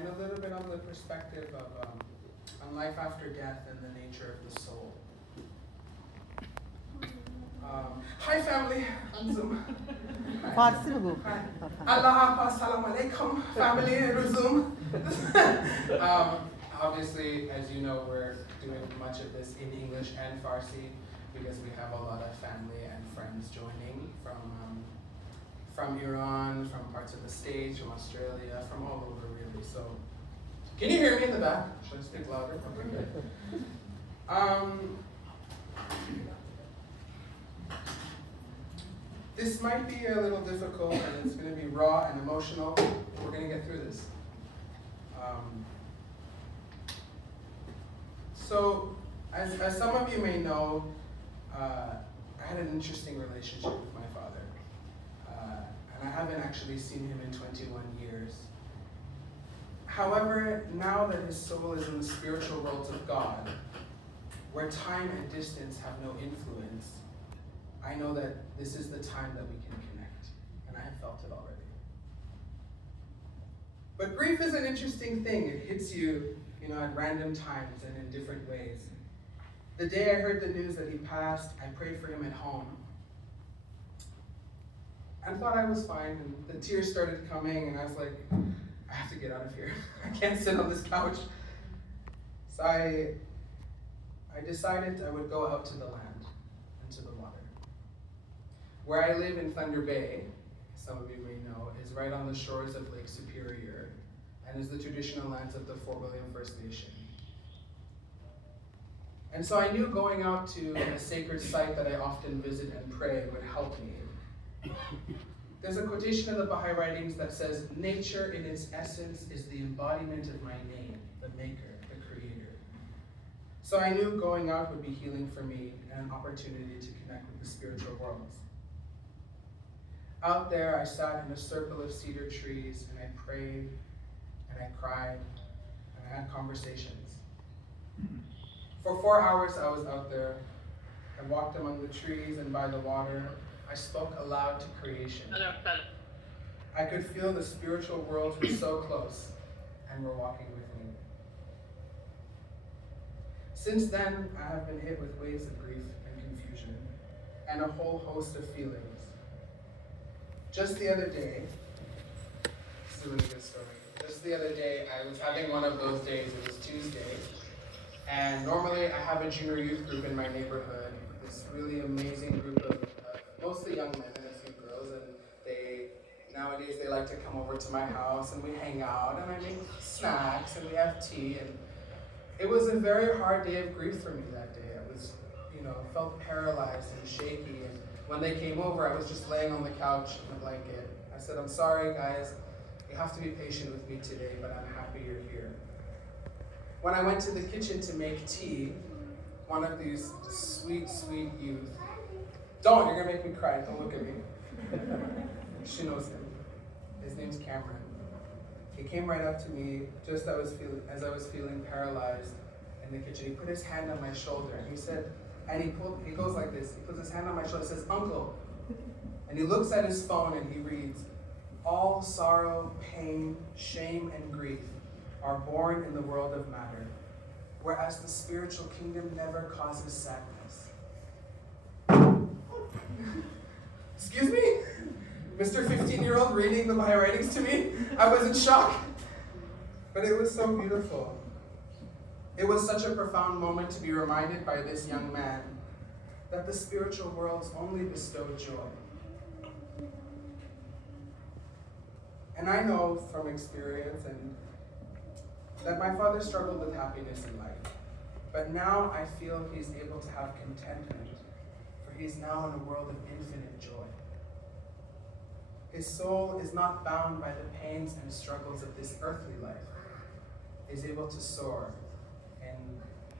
and a little bit on the perspective of on life after death and the nature of the soul. Hi family on Zoom. फारसी में गो Hi. Allah Hafiz, Salam Alaikum, family, resume. Obviously, as you know, we're doing much of this in English and Farsi because we have a lot of family and friends joining from Iran, from parts of the States, from Australia, from all over really. So, can you hear me in the back? Should I speak louder? Okay, good. This might be a little difficult and it's going to be raw and emotional. We're going to get through this. So, as some of you may know, I had an interesting relationship with my father. And I haven't actually seen him in 21 years. However, now that his soul is in the spiritual worlds of God, where time and distance have no influence, I know that this is the time that we can connect, and I have felt it already. But grief is an interesting thing. It hits you, at random times and in different ways. The day I heard the news that he passed, I prayed for him at home and thought I was fine, and the tears started coming, and I was like, I have to get out of here. I can't sit on this couch. So I decided I would go out to the land and to the water. Where I live in Thunder Bay, some of you may know, is right on the shores of Lake Superior and is the traditional lands of the Fort William First Nation. And so I knew going out to a sacred site that I often visit and pray would help me. There's a quotation in the Baha'i writings that says, nature in its essence is the embodiment of my name, the maker, the creator. So I knew going out would be healing for me and an opportunity to connect with the spiritual worlds. Out there, I sat in a circle of cedar trees and I prayed and I cried and I had conversations. For 4 hours I was out there. I walked among the trees and by the water. I spoke aloud to creation. I could feel the spiritual worlds were so close and were walking with me. Since then, I have been hit with waves of grief and confusion and a whole host of feelings. Just the other day, this is a really good story. Just the other day, I was having one of those days. It was Tuesday, and normally I have a junior youth group in my neighborhood. This really amazing group of mostly young men and a few girls, and nowadays they like to come over to my house and we hang out and I make snacks and we have tea. And it was a very hard day of grief for me that day. I was, felt paralyzed and shaky. And when they came over, I was just laying on the couch in a blanket. I said, I'm sorry, guys. You have to be patient with me today, but I'm happy you're here. When I went to the kitchen to make tea, one of these sweet, sweet youth, you're gonna make me cry, don't look at me. She knows him. His name's Cameron. He came right up to me just as I was feeling paralyzed in the kitchen. He put his hand on my shoulder and he said, he goes like this, he puts his hand on my shoulder and says, Uncle. And he looks at his phone and he reads, all sorrow, pain, shame, and grief are born in the world of matter, whereas the spiritual kingdom never causes sadness. Excuse me? Mr. 15-year-old reading the Baha'i writings to me? I was in shock. But it was so beautiful. It was such a profound moment to be reminded by this young man that the spiritual worlds only bestow joy. And I know from experience that my father struggled with happiness in life. But now I feel he's able to have contentment, for he's now in a world of infinite joy. His soul is not bound by the pains and struggles of this earthly life. He's able to soar in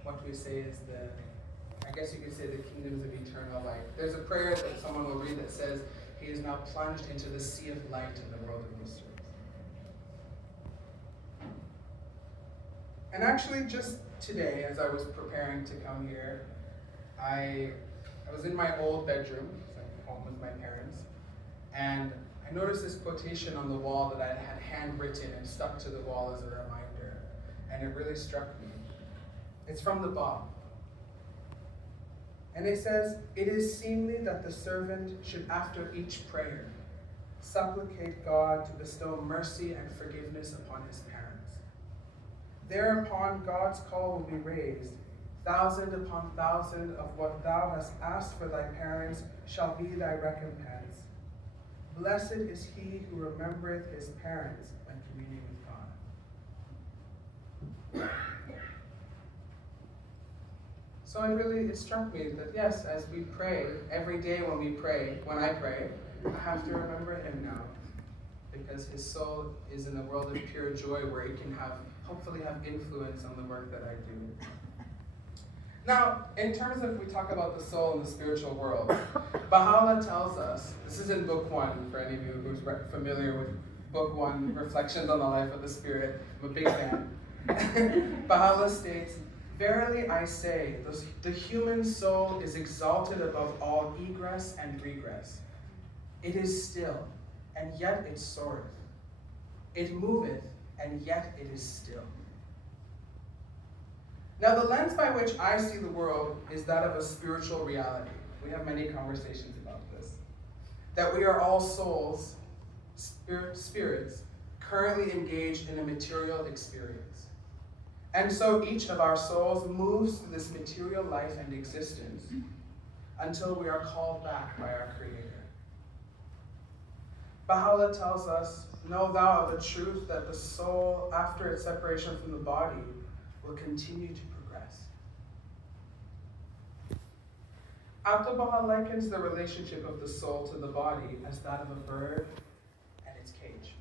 what we say is I guess you could say the kingdoms of eternal life. There's a prayer that someone will read that says, he is now plunged into the sea of light in the world of mysteries. And actually just today, as I was preparing to come here, I was in my old bedroom, so I'm home with my parents, and I I noticed this quotation on the wall that I had handwritten and stuck to the wall as a reminder, and it really struck me. It's from the Bob. And it says, "It is seemly that the servant should, after each prayer, supplicate God to bestow mercy and forgiveness upon his parents. Thereupon God's call will be raised. 1,000 upon 1,000 of what thou hast asked for thy parents shall be thy recompense. Blessed is he who remembereth his parents when communing with God." So it struck me that yes, as we pray, every day when I pray, I have to remember him now. Because his soul is in a world of pure joy where he can hopefully have influence on the work that I do. Now, in terms of, we talk about the soul in the spiritual world, Baha'u'llah tells us, this is in book 1, for any of you who's familiar with book 1, Reflections on the Life of the Spirit. I'm a big fan. Baha'u'llah states, "Verily I say, the human soul is exalted above all egress and regress. It is still, and yet it soareth. It moveth, and yet it is still." Now, the lens by which I see the world is that of a spiritual reality. We have many conversations about this. That we are all souls, spirits, currently engaged in a material experience. And so each of our souls moves through this material life and existence until we are called back by our Creator. Baha'u'llah tells us, "Know thou of the truth that the soul, after its separation from the body, will continue to progress." Abdu'l-Baha likens the relationship of the soul to the body as that of a bird and its cage.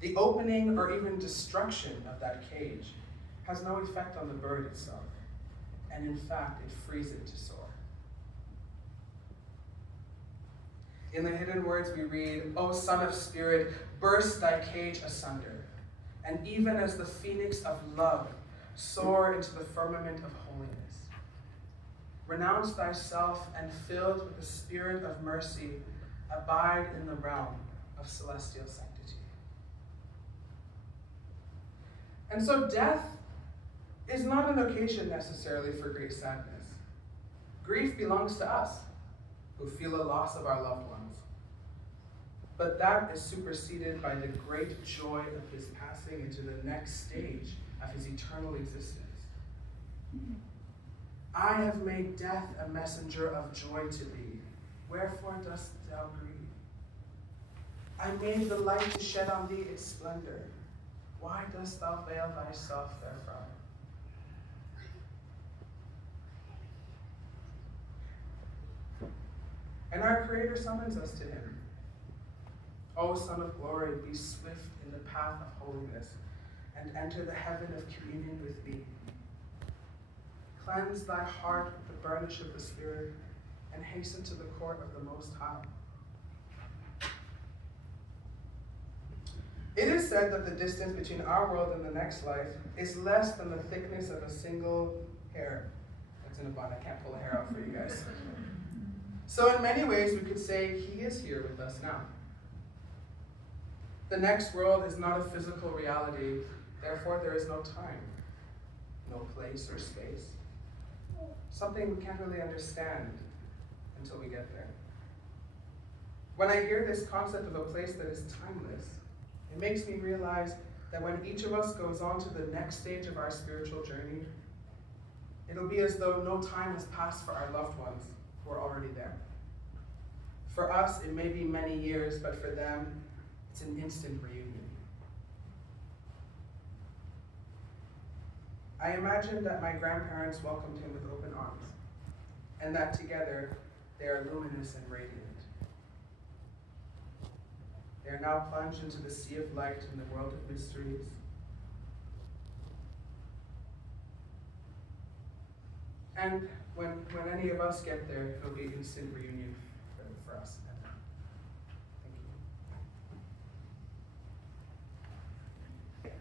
The opening or even destruction of that cage has no effect on the bird itself, and in fact, it frees it to soar. In the hidden words we read, "O son of spirit, burst thy cage asunder, and even as the phoenix of love, soar into the firmament of holiness. Renounce thyself, and filled with the spirit of mercy, abide in the realm of celestial sanctity." And so death is not an occasion necessarily for great sadness. Grief belongs to us, who feel a loss of our loved ones. But that is superseded by the great joy of his passing into the next stage of his eternal existence. "I have made death a messenger of joy to thee. Wherefore dost thou grieve? I made the light to shed on thee its splendor. Why dost thou veil thyself therefrom?" And our Creator summons us to him. "O Son of Glory, be swift in the path of holiness, and enter the heaven of communion with me. Cleanse thy heart with the burnish of the Spirit, and hasten to the court of the Most High." It is said that the distance between our world and the next life is less than the thickness of a single hair. That's in a bun. I can't pull a hair out for you guys. So in many ways, we could say he is here with us now. The next world is not a physical reality, therefore there is no time, no place or space. Something we can't really understand until we get there. When I hear this concept of a place that is timeless, it makes me realize that when each of us goes on to the next stage of our spiritual journey, it'll be as though no time has passed for our loved ones who are already there. For us, it may be many years, but for them, it's an instant reunion. I imagine that my grandparents welcomed him with open arms, and that together they are luminous and radiant. They are now plunged into the sea of light in the world of mysteries. And when any of us get there, it'll be instant reunion for us. Thank you.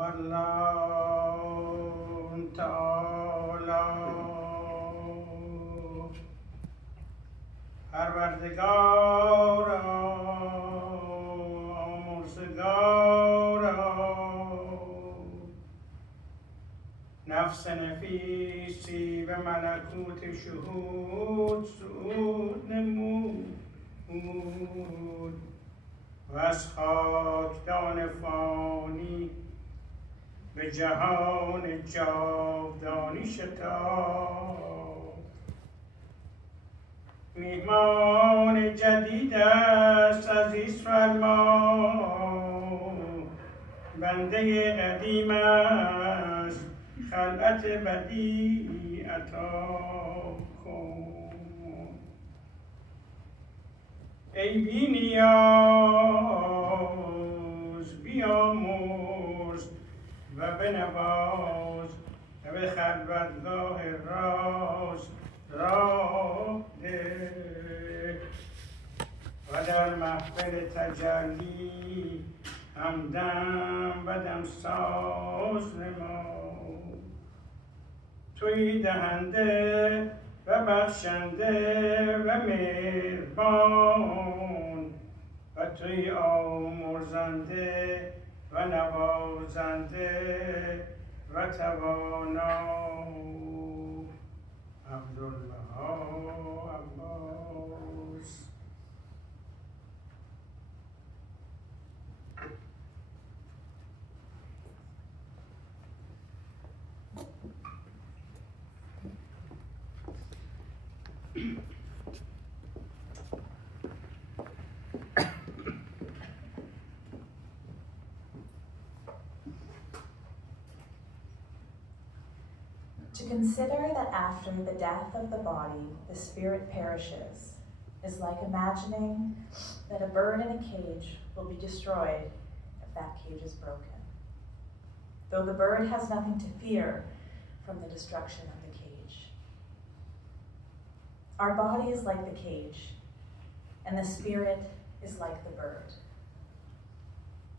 والله تعالی پروردگارا آمرزگارا نفس نفیسی به ملکوت شهود صعود نمود و از خاکدان فانی به جهان جاودانی شتاب. میهمان جدید است عزیز فرما، بنده قدیم است خلعت بدی عطا کن. ای بی نیاز بیامرز و بنواز و به خلوتگاه راز راه ده و در محفل تجلی همدم و دمساز نما. توی دهنده و بخشنده و مهربان و توی آمرزنده و نوازنده و توانا. عبدالبها عباس. To consider that after the death of the body, the spirit perishes, is like imagining that a bird in a cage will be destroyed if that cage is broken, though the bird has nothing to fear from the destruction of the cage. Our body is like the cage, and the spirit is like the bird.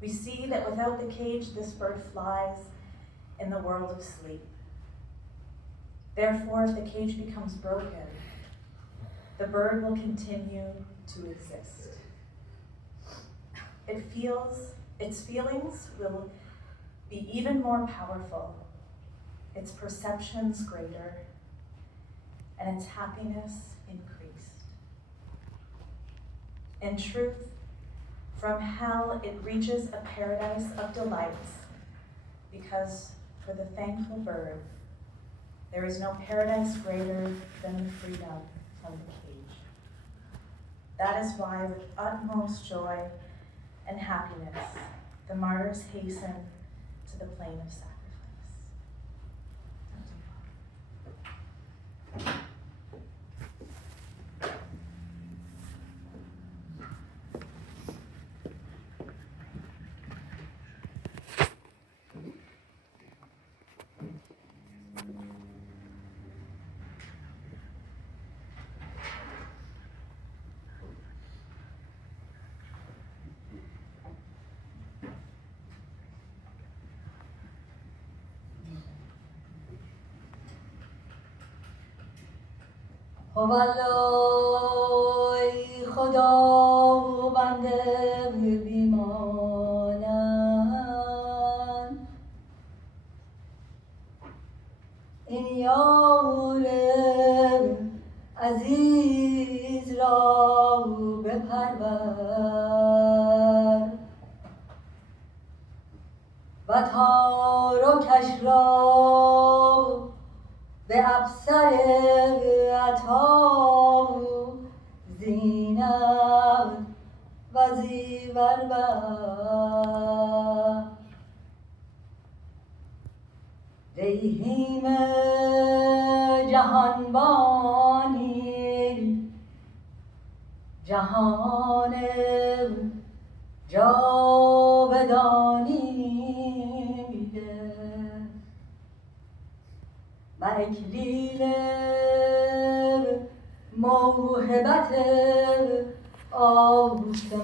We see that without the cage, this bird flies in the world of sleep. Therefore, if the cage becomes broken, the bird will continue to exist. Its feelings will be even more powerful, its perceptions greater, and its happiness increased. In truth, from hell it reaches a paradise of delights, because for the thankful bird, there is no paradise greater than the freedom from the cage. That is why, with utmost joy and happiness, the martyrs hasten to the plain of sacrifice. والله خدا بنده بیمانم این یار عزیز را بپرور و تارکش را به افسر عطا زینت و زیور بر دیهیم جهانبانی جهان جاودانی میده و اکلیل موهبت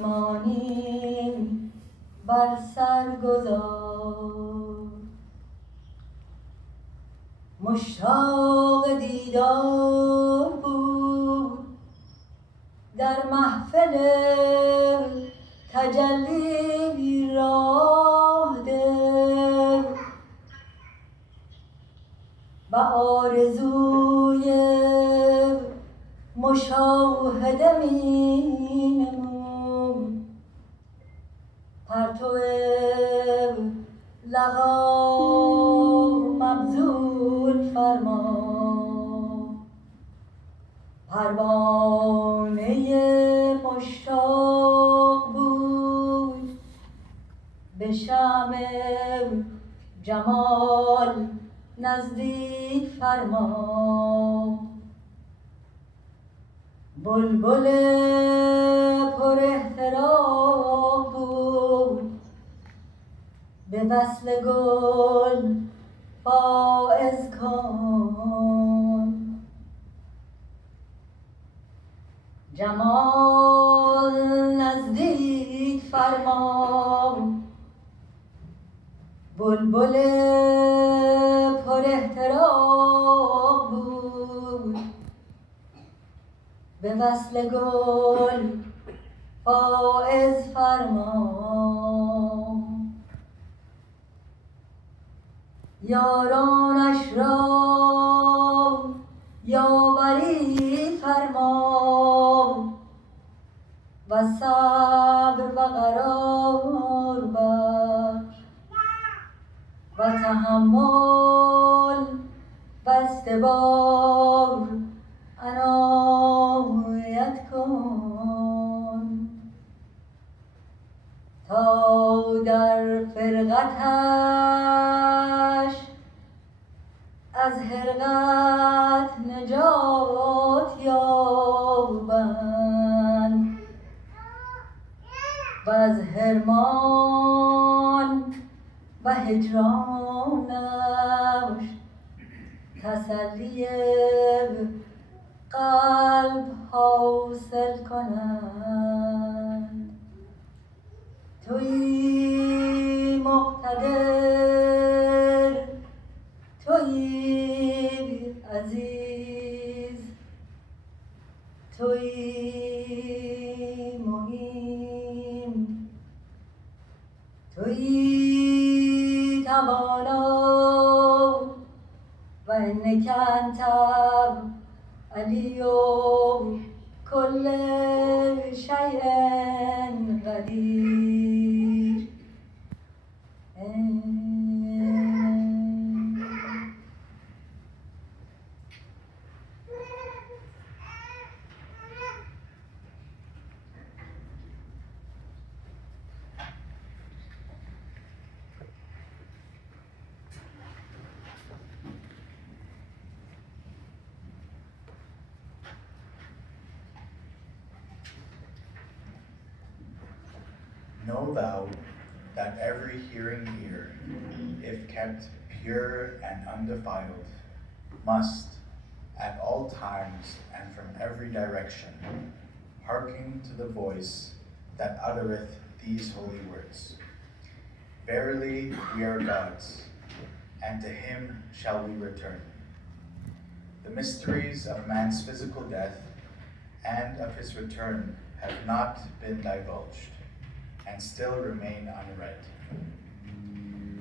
آسمانی بر سر گذار. مشتاق دیدار بود در محفل تجلی راه ده و آرزوی مشاهده می نمود پرتو لقا مبذول فرما پروانه مشتاق بود به شمع جمال نزدیک فرما بلبل پر احتراق بود به وصل گل فائز کن جمال نزدیک فرما بلبل پر احتراق بود به وصل گل فائز فرما یارانش را یاوری فرما و صبر و قرار بخش و تحمل و استبار عنایت کن تا در فرقتش از حرقت نجات یابند و از حرمان و هجرانش تسلی قلب حاصل کنند تویی مقتدر تویی عزیز تویی مهین تویی توانا و انک انت علی کل شیء قدیر Know thou that every hearing ear, if kept pure and undefiled, must, at all times and from every direction, hearken to the voice that uttereth these holy words. Verily, we are God's, and to him shall we return. The mysteries of man's physical death and of his return have not been divulged, and still remain unread.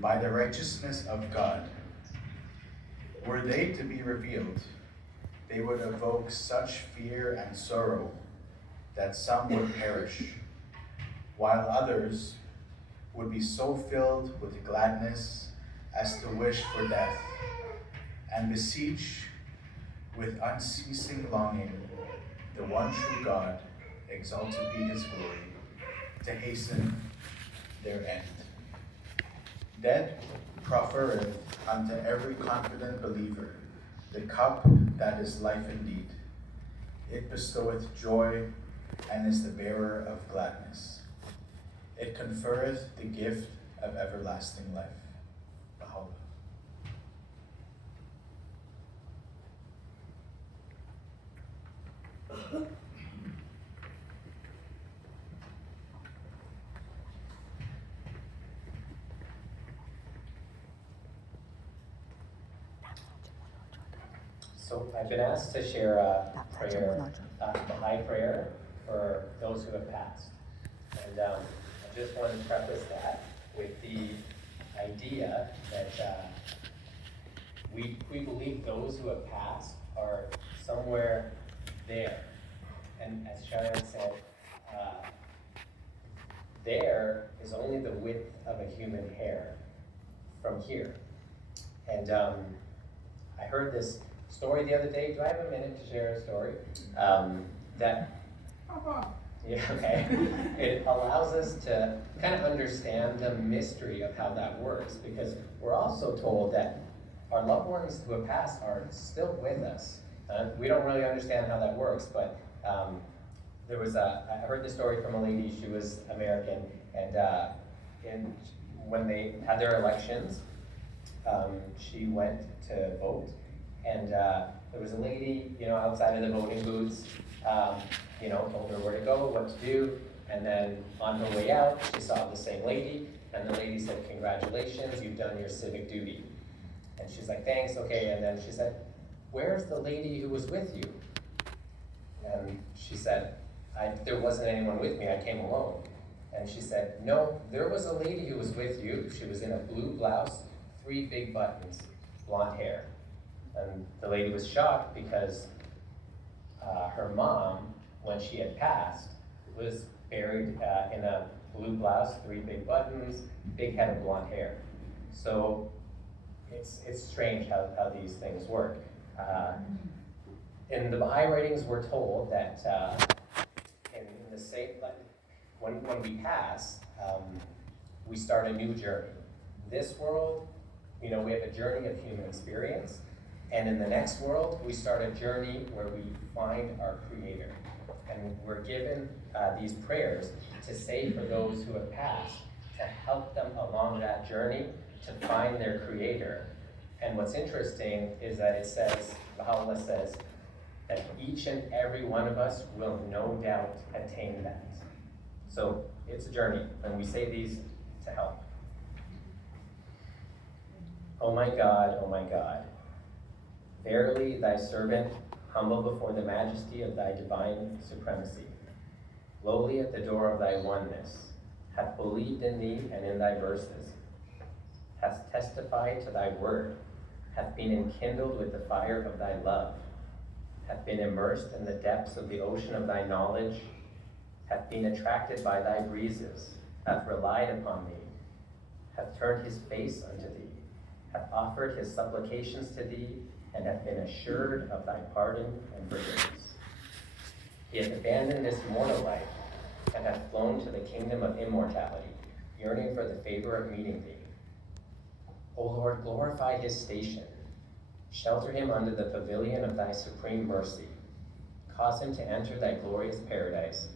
By the righteousness of God, were they to be revealed, they would evoke such fear and sorrow that some would perish, while others would be so filled with gladness as to wish for death, and beseech with unceasing longing the one true God, exalted be his glory, to hasten their end. Death proffereth unto every confident believer the cup that is life indeed. It bestoweth joy and is the bearer of gladness. It conferreth the gift of everlasting life. Baha'u'llah. So I've been asked to share a prayer, Baha'i prayer for those who have passed. And I just want to preface that with the idea that we believe those who have passed are somewhere there. And as Sharon said, there is only the width of a human hair from here. And I heard this story the other day. Do I have a minute to share a story? Yeah, okay. It allows us to kind of understand the mystery of how that works, because we're also told that our loved ones who have passed are still with us. We don't really understand how that works, but I heard the story from a lady. She was American, and when they had their elections, she went to vote, and there was a lady, outside of the voting booths, told her where to go, what to do, and then on her way out, she saw the same lady, and the lady said, "Congratulations, you've done your civic duty." And she's like, "Thanks, okay," and then she said, "Where's the lady who was with you?" And she said, "There wasn't anyone with me, I came alone." And she said, "No, there was a lady who was with you. She was in a blue blouse, 3 big buttons, blonde hair." And the lady was shocked because her mom, when she had passed, was buried in a blue blouse, 3 big buttons, big head of blonde hair. So it's strange how these things work. In the Baha'i writings, we're told that in the same, when we pass, we start a new journey. This world, we have a journey of human experience, and in the next world, we start a journey where we find our Creator. And we're given these prayers to say for those who have passed, to help them along that journey to find their Creator. And what's interesting is that it says, Baha'u'llah says, that each and every one of us will no doubt attain that. So it's a journey, and we say these to help. Oh my God, verily thy servant, humble before the majesty of thy divine supremacy, lowly at the door of thy oneness, hath believed in thee and in thy verses, hath testified to thy word, hath been enkindled with the fire of thy love, hath been immersed in the depths of the ocean of thy knowledge, hath been attracted by thy breezes, hath relied upon thee, hath turned his face unto thee, hath offered his supplications to thee, and hath been assured of thy pardon and forgiveness. He hath abandoned this mortal life, and hath flown to the kingdom of immortality, yearning for the favor of meeting thee. O Lord, glorify his station. Shelter him under the pavilion of thy supreme mercy. Cause him to enter thy glorious paradise,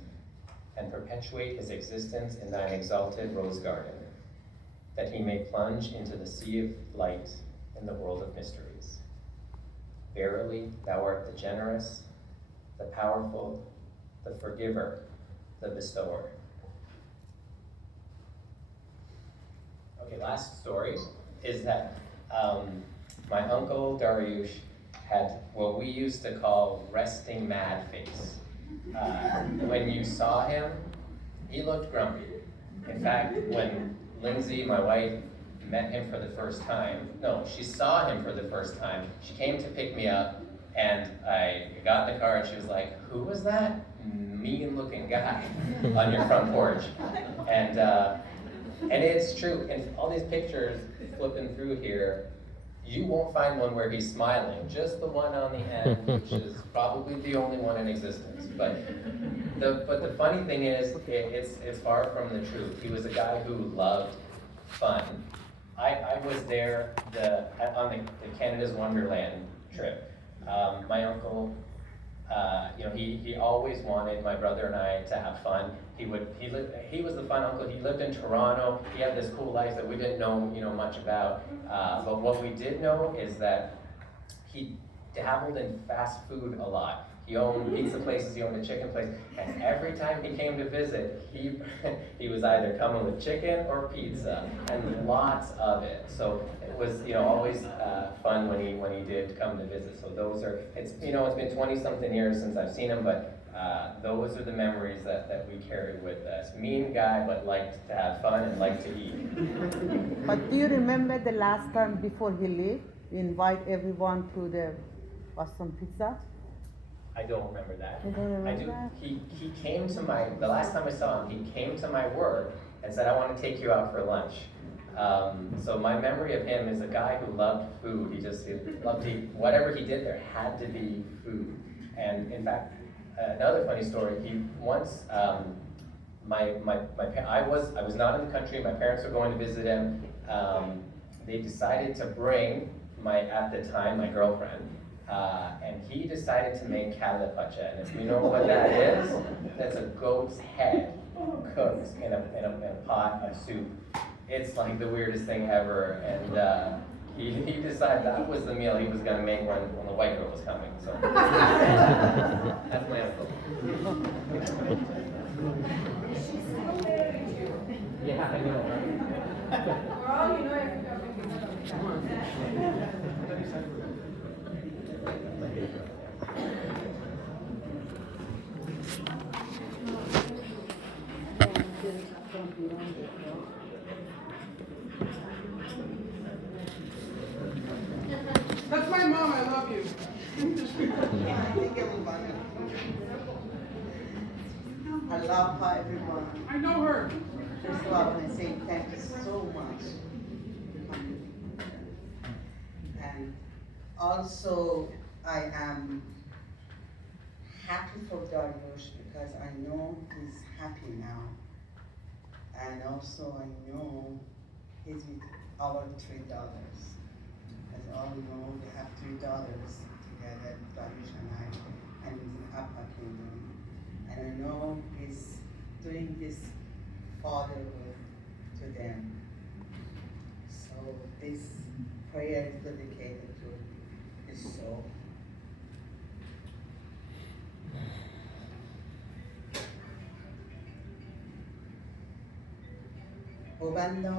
and perpetuate his existence in thine exalted rose garden, that he may plunge into the sea of light in the world of mysteries. Verily, thou art the generous, the powerful, the forgiver, the bestower. Okay, last story is that my uncle Dariush had what we used to call resting mad face. When you saw him, he looked grumpy. In fact, when Lindsay, my wife, met him for the first time, no, she saw him for the first time, she came to pick me up, and I got in the car and she was like, "Who was that mean looking guy on your front porch?" And it's true, in all these pictures flipping through here, you won't find one where he's smiling, just the one on the end, which is probably the only one in existence. But the funny thing is, it's far from the truth. He was a guy who loved fun. I was there on the Canada's Wonderland trip. My uncle, he always wanted my brother and I to have fun. He was the fun uncle. He lived in Toronto. He had this cool life that we didn't know, much about. But what we did know is that he dabbled in fast food a lot. He owned pizza places, he owned a chicken place, and every time he came to visit, he was either coming with chicken or pizza, and lots of it. So it was, always fun when he did come to visit. So those are, it's been 20-something years since I've seen him, but those are the memories that we carry with us. Mean guy, but liked to have fun and liked to eat. But do you remember the last time before he left, you invite everyone to the Boston Pizza? I don't remember that. You don't remember I do. that? He came to the last time I saw him, he came to my work and said, I want to take you out for lunch. So my memory of him is a guy who loved food. He loved to eat. Whatever he did, there had to be food. And in fact, another funny story, he once, I was not in the country, my parents were going to visit him. They decided to bring at the time, my girlfriend, and he decided to make kalapacha. And if you know what that is, that's a goat's head cooked in a pot of soup. It's like the weirdest thing ever. And he decided that was the meal he was going to make when the white girl was coming. So that's my uncle. Yeah, I know. Well, you know, if That's my mom, I love you. I love her, everyone. I know her. First of all, I want to say thank you so much. And also, I am happy for Dariush because I know he's happy now. And also, I know he's with our $3. As all know, we have $3 together, Dariush and I, and he's in Upper Kingdom. And I know he's doing this fatherhood to them. So this prayer is dedicated to his soul. Obando,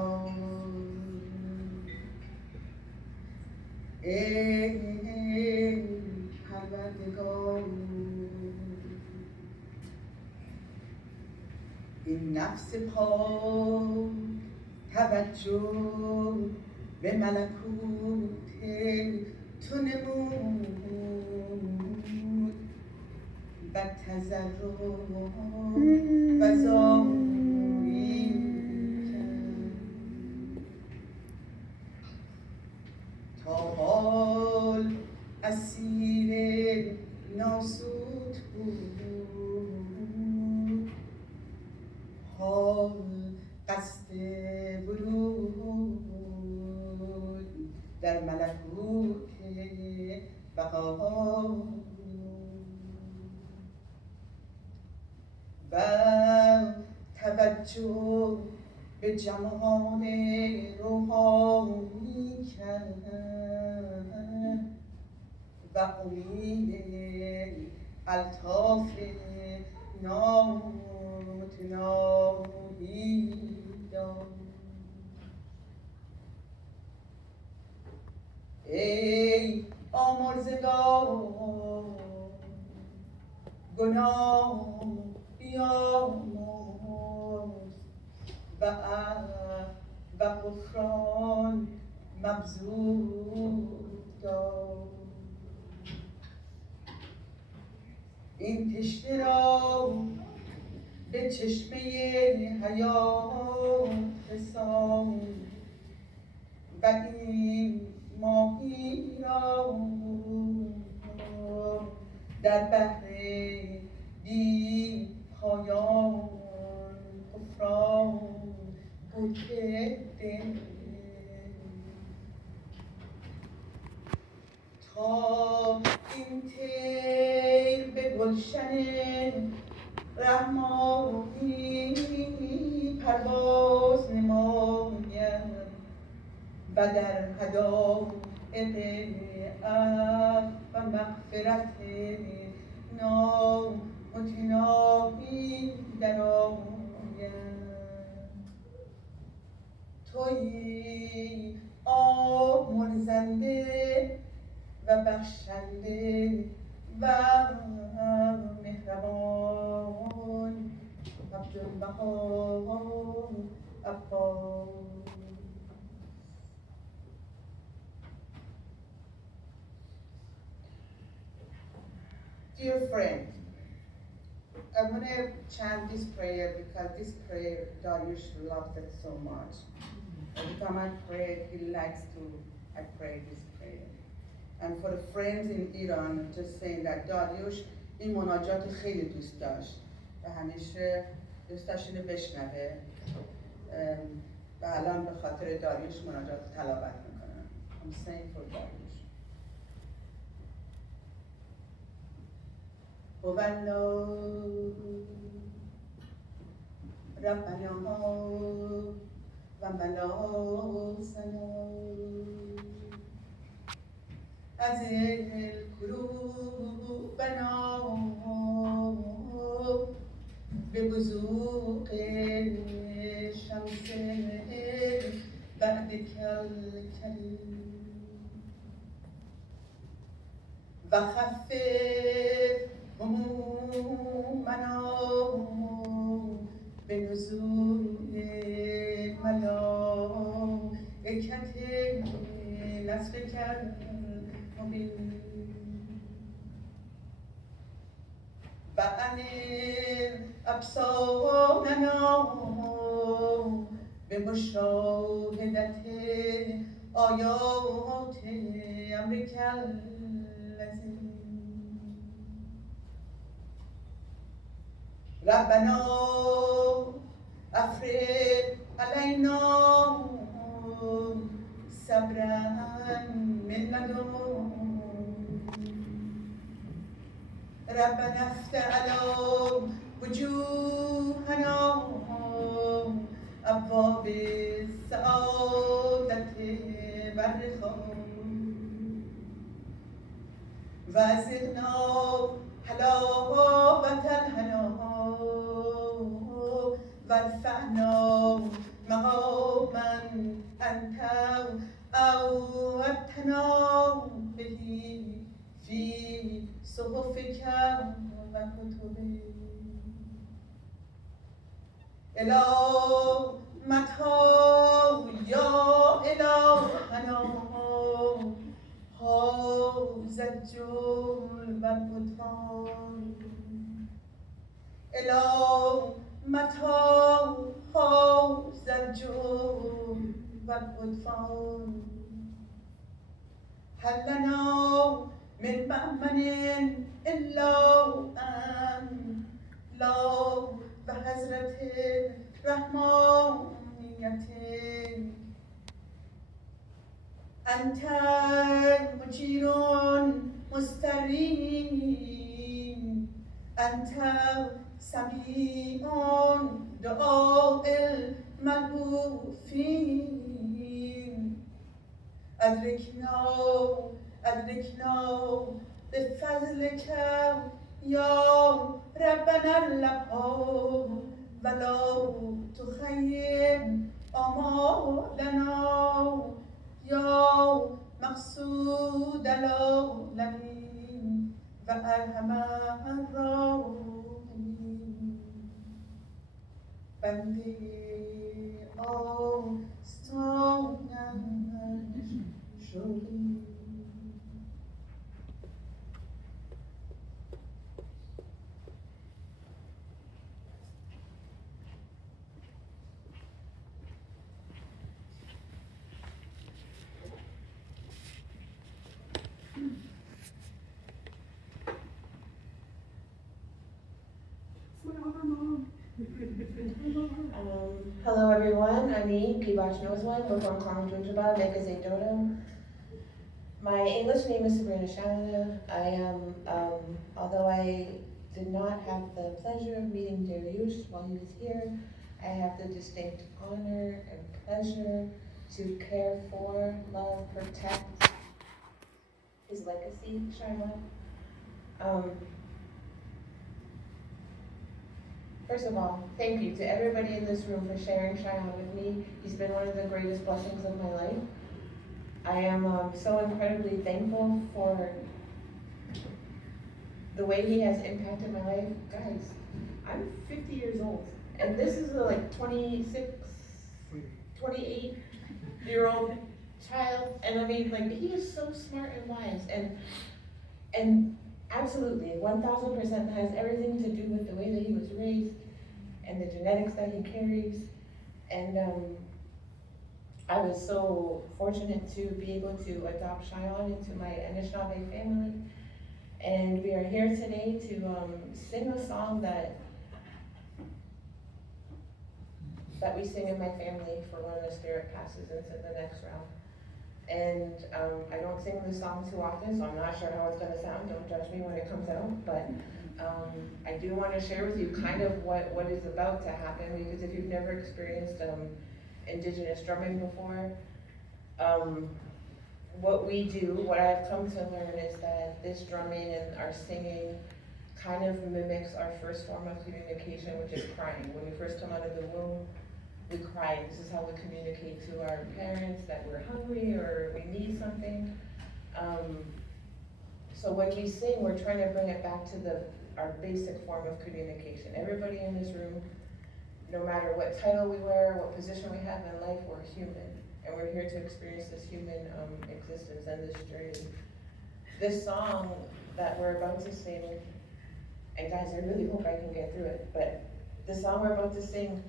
Parvardigor, این نفس پاک توجه به ملکوت تو نمود و تضرع و زاری کرد تا حال اسیر ناسوت بود حال قصد ورود در ملکوت بقا و توجه به جمال روحانی کرد و امید الطاف نامتناهی داشت. ای آمرزگار گناه بیامرز و عفو و غفران مبذول دار. این تشنه را به چشمه حیات رسان و این ماهی را در بحر بی پایان غفران بده تا این طیر به گلشن رحمانی پرواز نماید و در حدائق عفو و مغفرت نام متناهی درآید تویی آمرزنده و بخشنده و مهربان عبدالبها عباس. Dear friend, I'm going to chant this prayer because this prayer, Dariush loves it so much. Every time I pray, he likes to, I pray this prayer. And for the friends in Iran, just saying that Dariush این مناجات خیلی دوست داشت و همیشه دوست داشت اینو بشنوه و الان به خاطر داریوش مناجات تلاوت میکنم. I'm saying for Dariush. هو الله ربنا و ملاذنا أزل قلوبنا ببزوق شمس بعدك الكريم وخفف همومنا بنزول ملائكة نصرك المبين وأنر أبصارنا بمشاهدة آيات أمرك الذي ربنا أفرغ علينا صبرا من لدنك ربنا افتح على وجوهنا أبواب السعادة والرخاء وأزقنا حلاوة الهنا وارفعنا مقاما أنت أوعدتنا به في صحفك وكتبك إلى متى يا إلهنا هذا الجلب والبطران إلى متى هذا الجلب والبطران هل لنا من مأمن إلا أن لا بحضرة رحمانية أنت مجير مستريم أنت سميع دعاء الملهوفين أدركنا بفضلك يا ربنا اللقاء ولا تخيب آمالنا يا مقصود العالمين وأرحم الراحمين بنده آستانش شدی Hello everyone, אני קיבץ נוזמן, from Kongjujuba, Megazay Dodo. My English name is Sabrina Shalana. I am, although I did not have the pleasure of meeting Dariush while he was here, I have the distinct honor and pleasure to care for, love, protect his legacy, Sharma. First of all, thank you to everybody in this room for sharing Cheyenne with me. He's been one of the greatest blessings of my life. I am so incredibly thankful for the way he has impacted my life. Guys, I'm 50 years old, and this is a like 26, 28-year-old child, and I mean, like, he is so smart and wise, and absolutely, 1000% has everything to do with the way that he was raised, and the genetics that he carries, and I was so fortunate to be able to adopt Cheyenne into my Anishinaabe family, and we are here today to sing a song that we sing in my family for when the spirit passes into the next realm. And I don't sing this song too often, so I'm not sure how it's going to sound. Don't judge me when it comes out. But I do want to share with you kind of what is about to happen, because if you've never experienced Indigenous drumming before, what we do, what I've come to learn is that this drumming and our singing kind of mimics our first form of communication, which is crying. When we first come out of the womb, we cry. This is how we communicate to our parents that we're hungry or we need something. So when we sing, we're trying to bring it back to our basic form of communication. Everybody in this room, no matter what title we wear, what position we have in life, we're human. And we're here to experience this human existence and this journey. This song that we're about to sing, and guys, I really hope I can get through it, but the song we're about to sing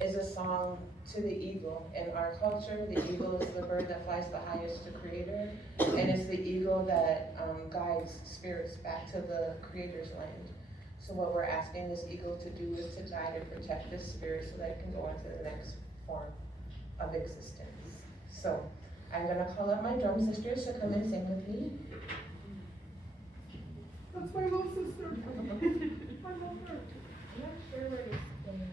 is a song to the eagle. In our culture, the eagle is the bird that flies the highest to Creator, and it's the eagle that guides spirits back to the Creator's land. So what we're asking this eagle to do is to guide and protect this spirit so that it can go on to the next form of existence. So I'm gonna call up my drum sisters to come and sing with me. That's my little sister. I love her. I'm not sure where to stand.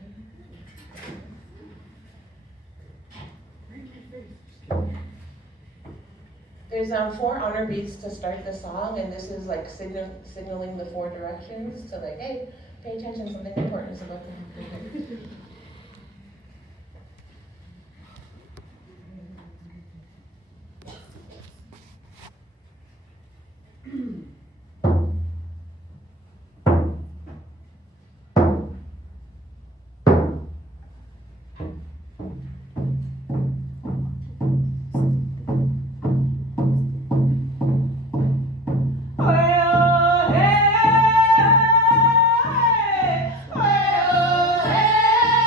There's 4 honor beats to start the song, and this is like signaling the 4 directions to like, hey, pay attention, something important is about to happen. Hey, hey, hey, hey.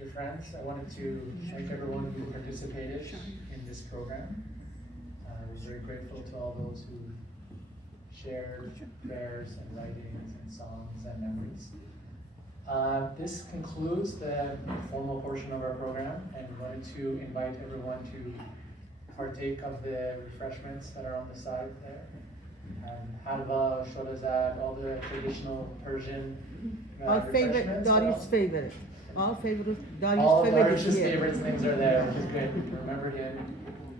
dear friends, I wanted to thank everyone who participated in this program. We're very grateful to all those who shared prayers and writings and songs and memories. This concludes the formal portion of our program, and we wanted to invite everyone to partake of the refreshments that are on the side there. Halwa, shorazad, all the traditional Persian Our favorite, refreshments. Dariush's favorite. All favorite, All Dariush's favorite Dariush's is here. favorites things are there, which is good. Remember him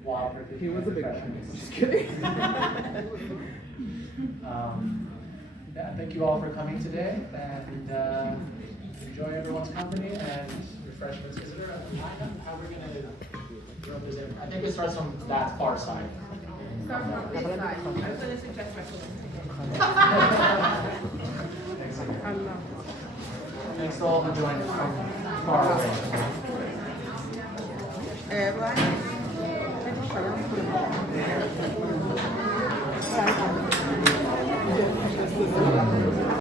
while partaking He was a in big refreshments. Just kidding. Yeah, thank you all for coming today, and enjoy everyone's company and refreshments. Is there a lineup? How are we gonna represent? I think it starts from that far side. Start from this side. I was gonna suggest Thanks to all who joined from far away. Everyone?